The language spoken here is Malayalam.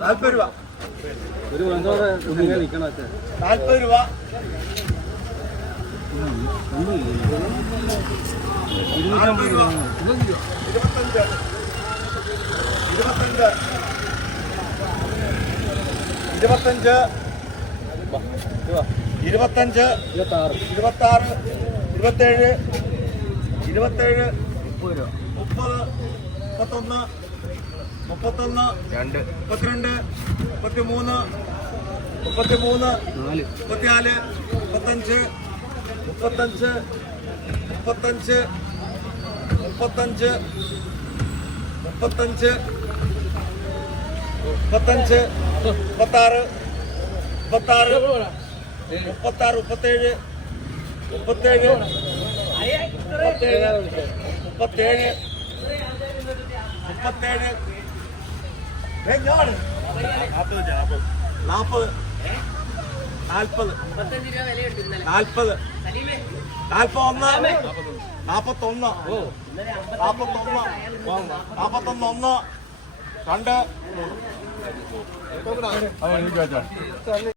നാൽപ്പത് രൂപ. രൂപ. ഇരുന്നൂറ്റമ്പത് രൂപ. ഇരുപത്തഞ്ച്. ഇരുപത്തഞ്ച്. ഇരുപത്തഞ്ച് ഇരുപത്തഞ്ച് ഇരുപത്തി ആറ് ഇരുപത്തേഴ് ഇരുപത്തേഴ് മുപ്പത് മുപ്പത്തൊന്ന് മുപ്പത്തൊന്ന് രണ്ട്. മുപ്പത്തിരണ്ട് മുപ്പത്തിമൂന്ന് മുപ്പത്തിമൂന്ന് നാല്. മുപ്പത്തിനാല് മുപ്പത്തഞ്ച് മുപ്പത്തഞ്ച് മുപ്പത്തഞ്ച് മുപ്പത്തഞ്ച് മുപ്പത്തഞ്ച് മുപ്പത്തഞ്ച് മുപ്പത്താറ് മുപ്പത്താറ് മുപ്പത്താറ് മുപ്പത്തേഴ് മുപ്പത്തേഴ് മുപ്പത്തേഴ് മുപ്പത്തേഴ്. ഒന്ന് രണ്ട്.